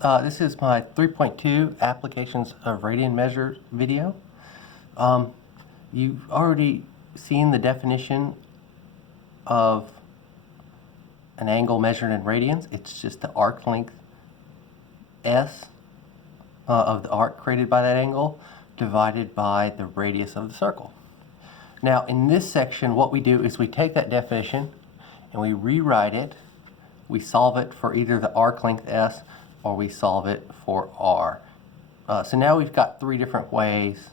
This is my 3.2 applications of radian measure video. You've already seen the definition of an angle measured in radians. It's just the arc length S of the arc created by that angle divided by the radius of the circle. Now in this section what we do is we take that definition and we rewrite it. We solve it for either the arc length S or we solve it for R. So now we've got three different ways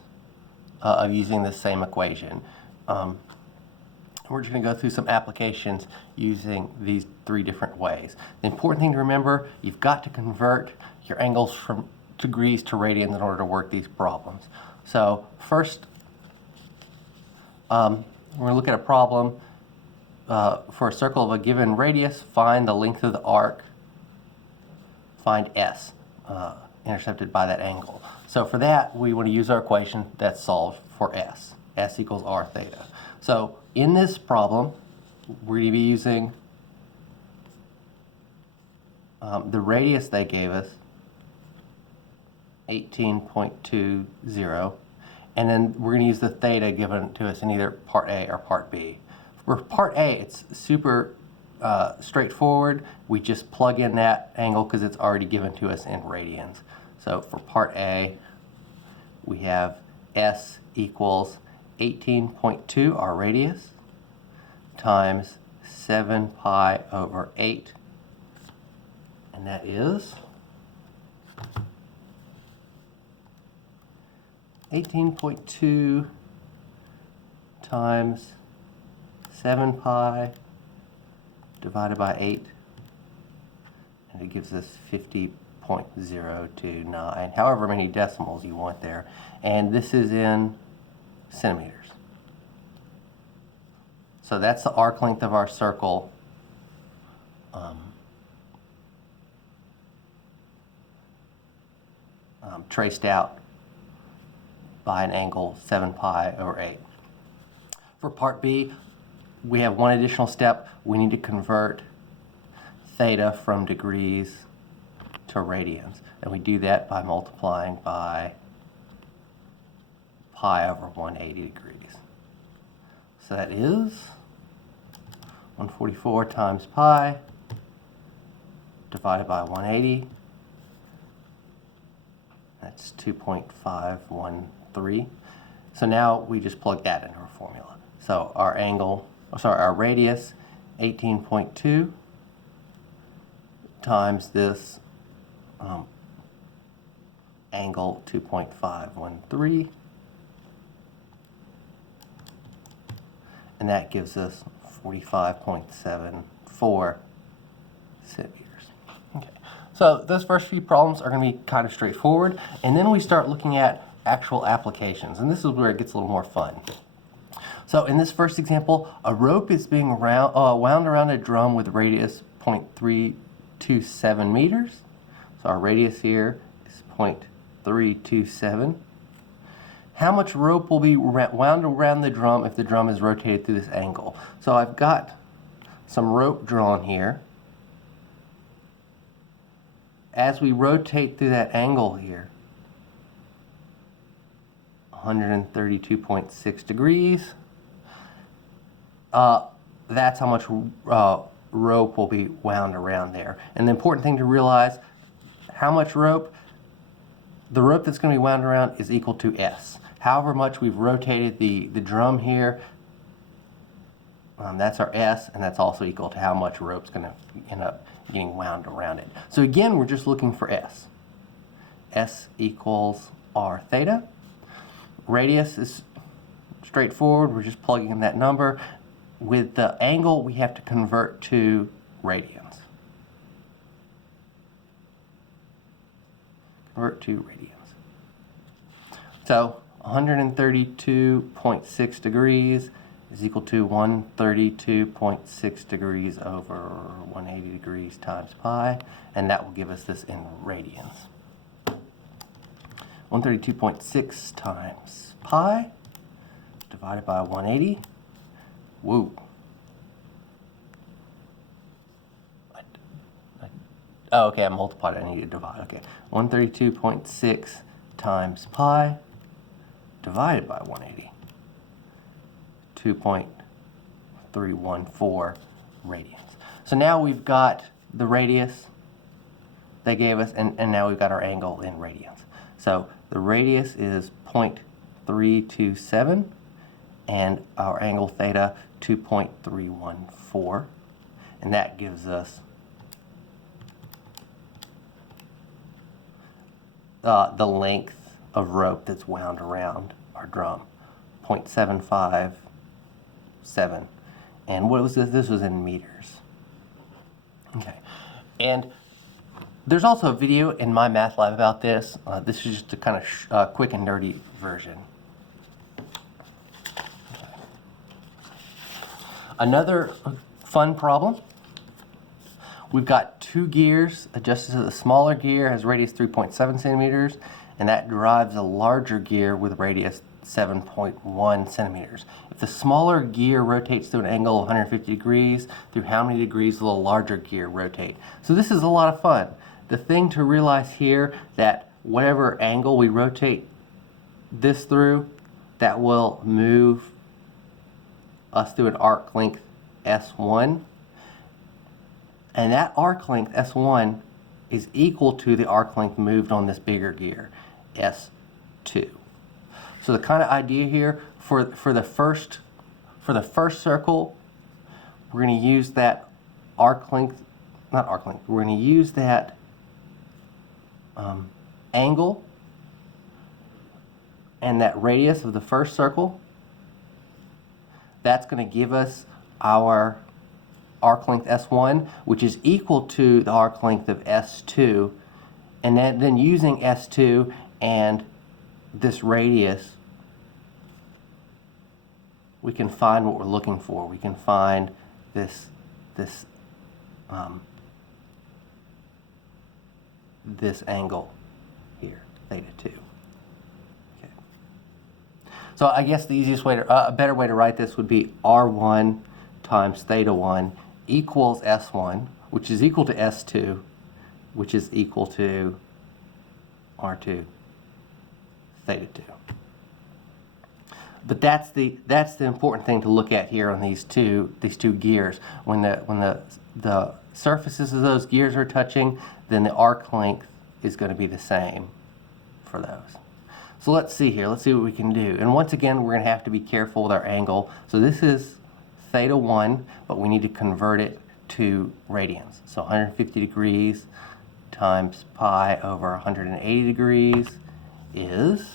of using the same equation. We're just going to go through some applications using these three different ways. The important thing to remember, you've got to convert your angles from degrees to radians in order to work these problems. So first, we're going to look at a problem for a circle of a given radius. Find the length of the arc. Find S, intercepted by that angle. So for that, we want to use our equation that solves for S. S equals R theta. So in this problem, we're going to be using the radius they gave us, 18.20, and then we're going to use the theta given to us in either part A or part B. For part A, it's super straightforward. We just plug in that angle because it's already given to us in radians. So for part A, we have S equals 18.2, our radius, times 7 pi over 8, and that is 18.2 times 7 pi divided by 8, and it gives us 50.029, however many decimals you want there, and this is in centimeters. So that's the arc length of our circle. Traced out by an angle 7 pi over 8. For part B, we have one additional step. We need to convert theta from degrees to radians, and we do that by multiplying by pi over 180 degrees. So that is 144 times pi divided by 180. That's 2.513. So now we just plug that into our formula. So our our radius, 18.2 times this angle, 2.513, and that gives us 45.74 centimeters. Okay. So those first few problems are going to be kind of straightforward, and then we start looking at actual applications, and this is where it gets a little more fun. So in this first example, a rope is being wound around a drum with radius 0.327 meters. So our radius here is 0.327. How much rope will be wound around the drum if the drum is rotated through this angle? So I've got some rope drawn here. As we rotate through that angle here, 132.6 degrees, that's how much rope will be wound around there. And the important thing to realize, how much rope? The rope that's going to be wound around is equal to S. However much we've rotated the drum here, that's our S, and that's also equal to how much rope's going to end up getting wound around it. So again, we're just looking for S. S equals R theta. Radius is straightforward. We're just plugging in that number. With the angle, we have to convert to radians. Convert to radians. So 132.6 degrees is equal to 132.6 degrees over 180 degrees times pi, and that will give us this in radians. 132.6 times pi divided by 180. Woo. Oh, okay, I multiplied it. I need to divide. Okay, 132.6 times pi divided by 180. 2.314 radians. So now we've got the radius they gave us, and now we've got our angle in radians. So the radius is 0.327, and our angle theta 2.314, and that gives us the length of rope that's wound around our drum, 0.757. And what was this? This was in meters. Okay, and there's also a video in my math lab about this. This is just a kind of quick and dirty version. Another fun problem. We've got two gears adjusted to the smaller gear has radius 3.7 centimeters, and that drives a larger gear with radius 7.1 centimeters. If the smaller gear rotates through an angle of 150 degrees, through how many degrees will the larger gear rotate? So this is a lot of fun. The thing to realize here, that whatever angle we rotate this through, that will move us through an arc length S1. And that arc length, S1, is equal to the arc length moved on this bigger gear, S2. So the kind of idea here, for the first circle, we're going to use that arc length, not arc length, we're going to use that angle and that radius of the first circle. That's going to give us our arc length S1, which is equal to the arc length of S2, and then using S2 and this radius, we can find what we're looking for. We can find this angle here, theta 2. Okay. So I guess the easiest way to, a better way to write this would be R1 times theta 1 equals S1, which is equal to S2, which is equal to R2 theta 2. But that's the important thing to look at here on these two gears. When the surfaces of those gears are touching, then the arc length is going to be the same for those. So let's see here. Let's see what we can do. And once again, we're going to have to be careful with our angle. So this is theta 1, but we need to convert it to radians. So 150 degrees times pi over 180 degrees is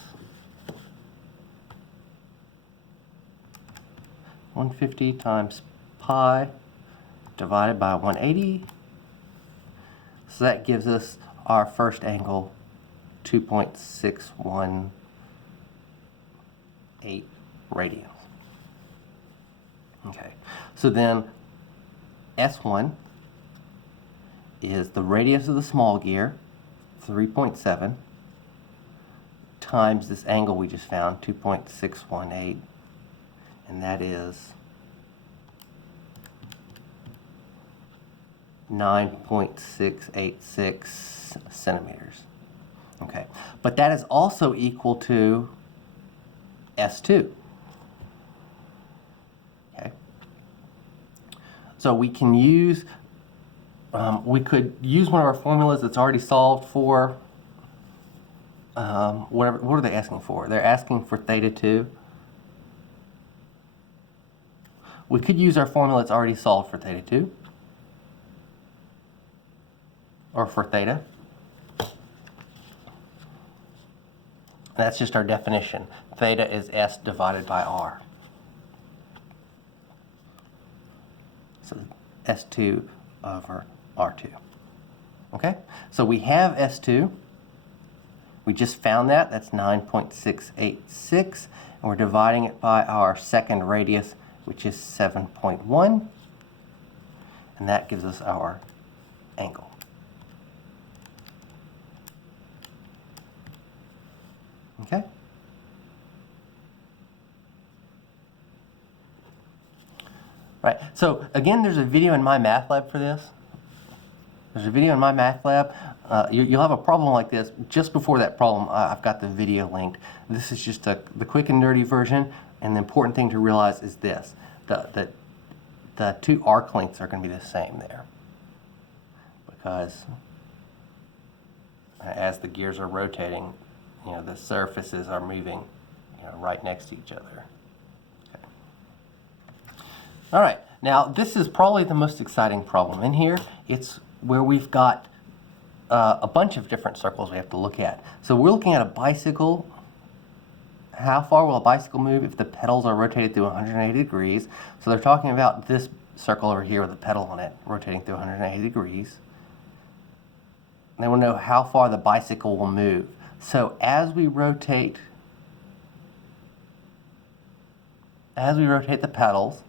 150 times pi divided by 180. So that gives us our first angle, 2.618 radians. Okay, so then S1 is the radius of the small gear, 3.7, times this angle we just found, 2.618, and that is 9.686 centimeters. Okay, but that is also equal to S2. Okay, so we can use, we could use one of our formulas that's already solved for whatever. What are they asking for? They're asking for theta 2. We could use our formula that's already solved for theta 2, or for theta. That's just our definition. Theta is S divided by R. So S2 over R2. Okay? So we have S2. We just found that. That's 9.686. And we're dividing it by our second radius, which is 7.1. And that gives us our angle. Okay? Right. So again, there's a video in my math lab for this. There's a video in my math lab. You'll have a problem like this. Just before that problem, I've got the video linked. This is just the quick and dirty version, and the important thing to realize is this. The two arc lengths are going to be the same there, because as the gears are rotating, the surfaces are moving right next to each other. Okay. All right, now this is probably the most exciting problem in here. It's where we've got a bunch of different circles we have to look at. So we're looking at a bicycle. How far will a bicycle move if the pedals are rotated through 180 degrees? So they're talking about this circle over here with a pedal on it rotating through 180 degrees. They want to know how far the bicycle will move. So as we rotate the pedals,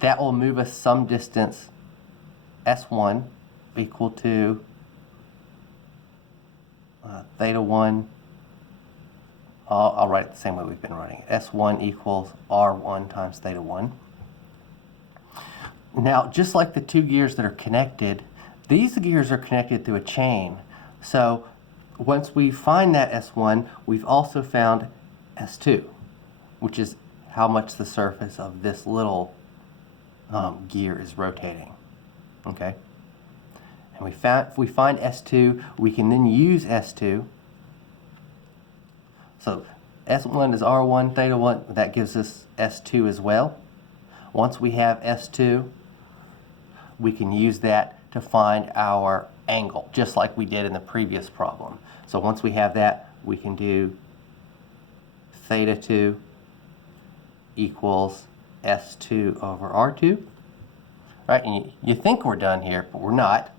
that will move us some distance, S1 equal to theta 1. I'll write it the same way we've been writing it. S1 equals R1 times theta 1. Now, just like the two gears that are connected, these gears are connected through a chain. So once we find that S1, we've also found S2, which is how much the surface of this little gear is rotating. Okay? And if we find S2, we can then use S2. So S1 is R1 theta 1. That gives us S2 as well. Once we have S2, we can use that to find our angle, just like we did in the previous problem. So once we have that, we can do theta 2 equals S2 over R2. Right? And you think we're done here, but we're not.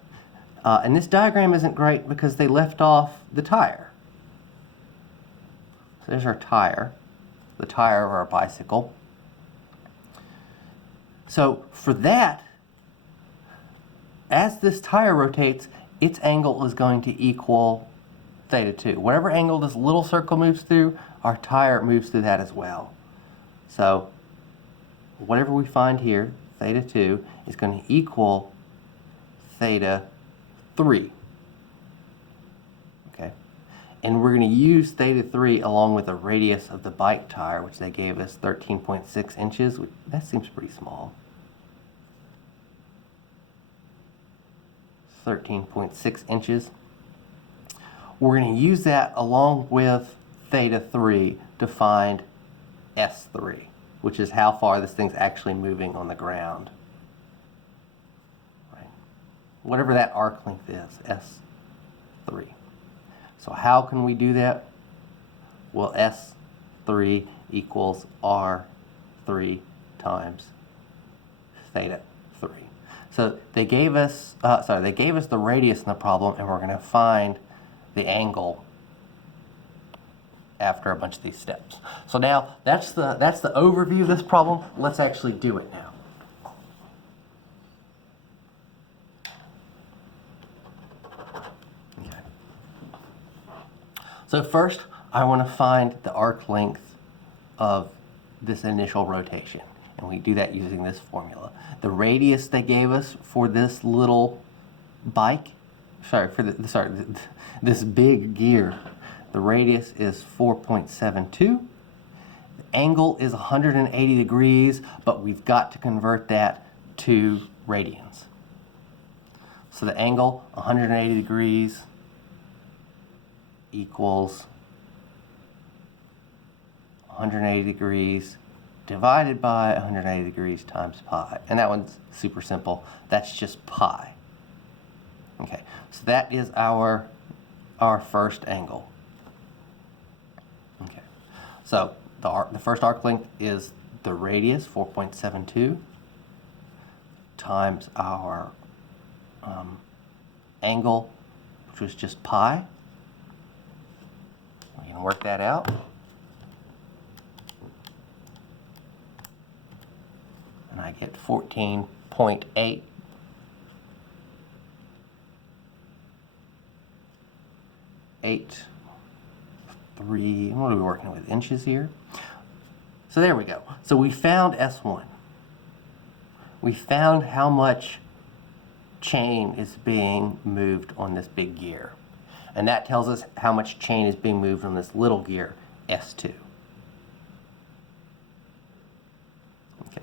And this diagram isn't great because they left off the tire. So there's our tire, the tire of our bicycle. So for that, as this tire rotates, its angle is going to equal theta 2. Whatever angle this little circle moves through, our tire moves through that as well. So whatever we find here, theta 2, is going to equal theta 3. Okay? And we're going to use theta 3 along with the radius of the bike tire, which they gave us 13.6 inches. That seems pretty small. 13.6 inches. We're going to use that along with theta 3 to find S3, which is how far this thing's actually moving on the ground. Right? Whatever that arc length is, S3. So how can we do that? Well, S3 equals R3 times theta 3. So they gave us the radius in the problem, and we're going to find the angle after a bunch of these steps. So now that's the overview of this problem. Let's actually do it now. Okay. So first, I want to find the arc length of this initial rotation, and we do that using this formula. The radius they gave us for this little bike, this big gear, the radius is 4.72. The angle is 180 degrees, but we've got to convert that to radians. So the angle, 180 degrees, equals 180 degrees divided by 180 degrees times pi. And that one's super simple. That's just pi. Okay, so that is our first angle. Okay, so the first arc length is the radius, 4.72, times our angle, which was just pi. We can work that out. And I get 14.8 3, what are we working with, inches here? So there we go. So we found S1. We found how much chain is being moved on this big gear. And that tells us how much chain is being moved on this little gear, S2. Okay.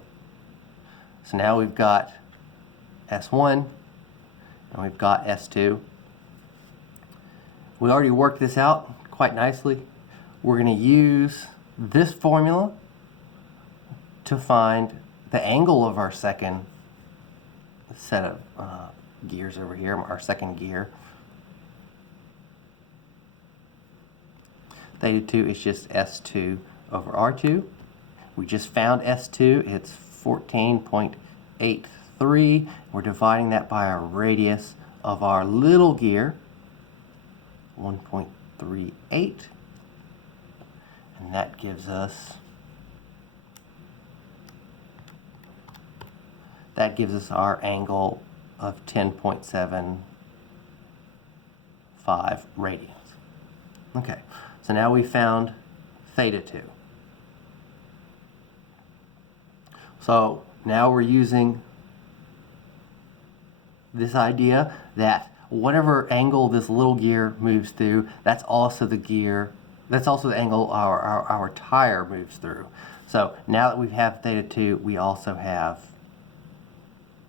So now we've got S1 and we've got S2. We already worked this out quite nicely. We're going to use this formula to find the angle of our second set of gears over here, our second gear. Theta 2 is just S2 over R2. We just found S2, it's 14.83. We're dividing that by our radius of our little gear, 1.38. And that gives us our angle of 10.75 radians. Okay, so now we found theta 2. So now we're using this idea that whatever angle this little gear moves through, that's also the angle our tire moves through. So now that we have theta 2, we also have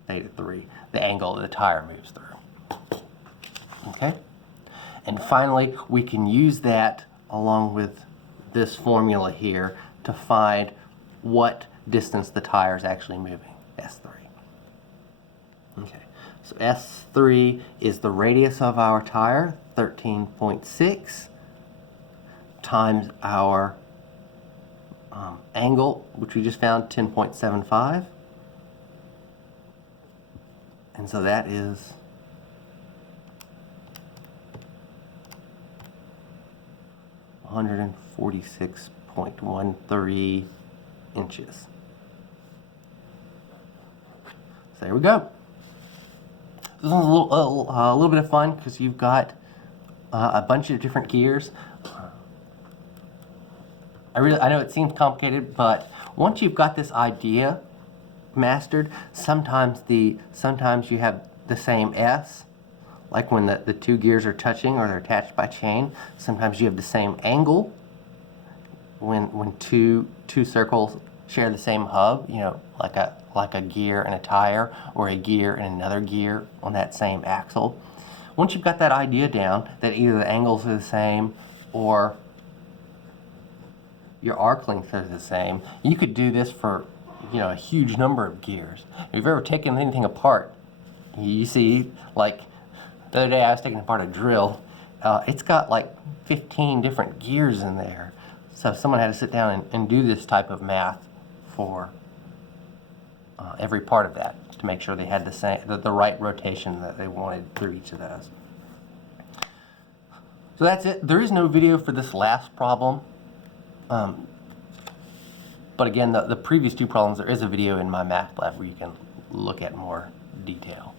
theta 3, the angle the tire moves through. Okay? And finally, we can use that along with this formula here to find what distance the tire is actually moving, S3. Okay, so S3 is the radius of our tire, 13.6, times our angle, which we just found, 10.75. And so that is 146.13 inches. So there we go. This one's a little bit of fun because you've got a bunch of different gears. I know it seems complicated, but once you've got this idea mastered, sometimes you have the same S, like when the two gears are touching or they're attached by chain. Sometimes you have the same angle when two circles share the same hub, you know, like a gear and a tire, or a gear and another gear on that same axle. Once you've got that idea down, that either the angles are the same or your arc lengths are the same, you could do this for, you know, a huge number of gears. If you've ever taken anything apart, you see, like the other day I was taking apart a drill. It's got like 15 different gears in there. So someone had to sit down and do this type of math for every part of that to make sure they had the right rotation that they wanted through each of those. So that's it. There is no video for this last problem. But again, the previous two problems, there is a video in my math lab where you can look at more detail.